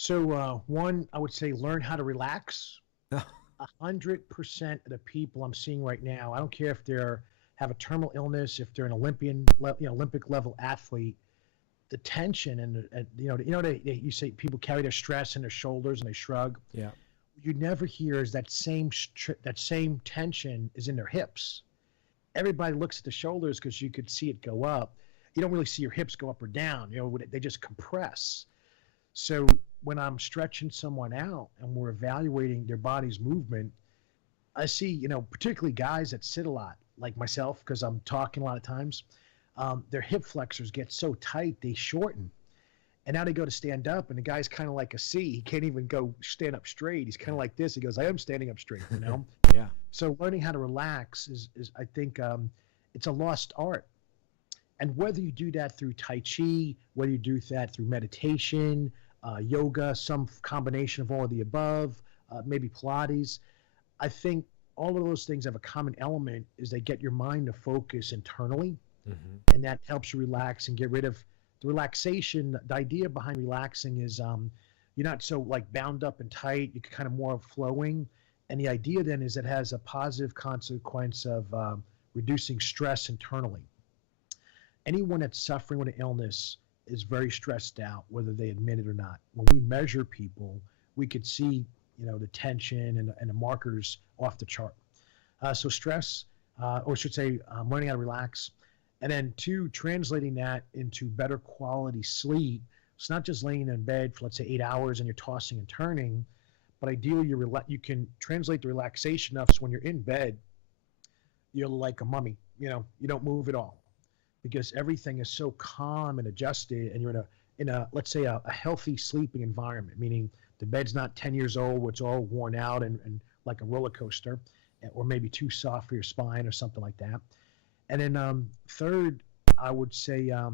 So, one, I would say learn how to relax. 100% of the people I'm seeing right now, I don't care if they're have a terminal illness, if they're an Olympic level athlete, the tension and you say people carry their stress in their shoulders and they shrug. Yeah. You never hear is that same tension is in their hips. Everybody looks at the shoulders because you could see it go up. You don't really see your hips go up or down. They just compress. So when I'm stretching someone out and we're evaluating their body's movement, I see, particularly guys that sit a lot, like myself, because I'm talking a lot of times, their hip flexors get so tight they shorten. And now they go to stand up, and the guy's kind of like a C. He can't even go stand up straight. He's kind of like this. He goes, I am standing up straight. Yeah. So learning how to relax is I think, it's a lost art. And whether you do that through Tai Chi, whether you do that through meditation, yoga, some combination of all of the above, maybe Pilates, I think all of those things have a common element is they get your mind to focus internally, and that helps you relax and get rid of the relaxation. The idea behind relaxing is you're not so like bound up and tight. You're kind of more flowing. And the idea then is it has a positive consequence of reducing stress internally. Anyone that's suffering with an illness is very stressed out, whether they admit it or not. When we measure people, we could see, the tension and the markers off the chart. So stress, or I should say, learning how to relax. And then two, translating that into better quality sleep. It's not just laying in bed for, let's say, 8 hours and you're tossing and turning, but ideally you can translate the relaxation enough so when you're in bed, you're like a mummy. You don't move at all because everything is so calm and adjusted, and you're in a let's say a healthy sleeping environment, meaning the bed's not 10 years old, where it's all worn out and like a roller coaster, or maybe too soft for your spine or something like that. And then third, I would say a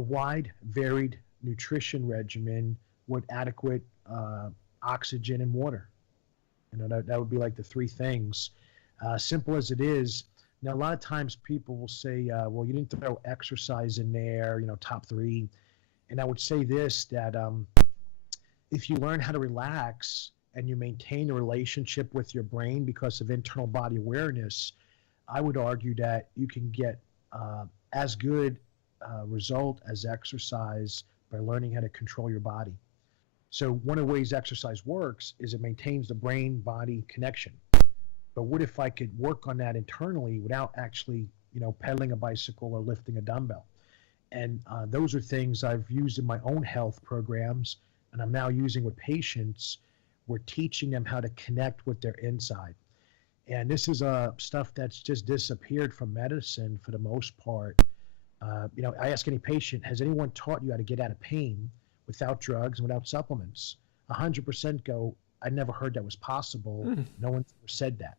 wide, varied nutrition regimen with adequate oxygen and water. That would be like the three things. Simple as it is. Now, a lot of times people will say, well, you didn't throw exercise in there, top three. And I would say this, that if you learn how to relax and you maintain a relationship with your brain because of internal body awareness, I would argue that you can get as good result as exercise by learning how to control your body. So one of the ways exercise works is it maintains the brain-body connection. But what if I could work on that internally without actually, pedaling a bicycle or lifting a dumbbell? And those are things I've used in my own health programs, and I'm now using with patients. We're teaching them how to connect with their inside. And this is stuff that's just disappeared from medicine for the most part. I ask any patient, has anyone taught you how to get out of pain without drugs and without supplements? 100% go, I never heard that was possible. No one ever said that.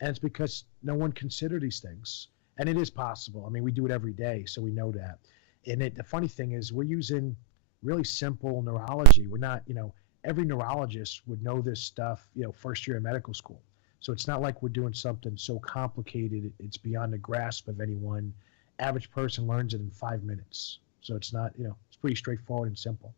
And it's because no one considered these things. And it is possible. I mean, we do it every day, so we know that. And the funny thing is we're using really simple neurology. We're not, every neurologist would know this stuff, first year in medical school. So it's not like we're doing something so complicated. It's beyond the grasp of anyone. Average person learns it in 5 minutes. So it's not, it's pretty straightforward and simple.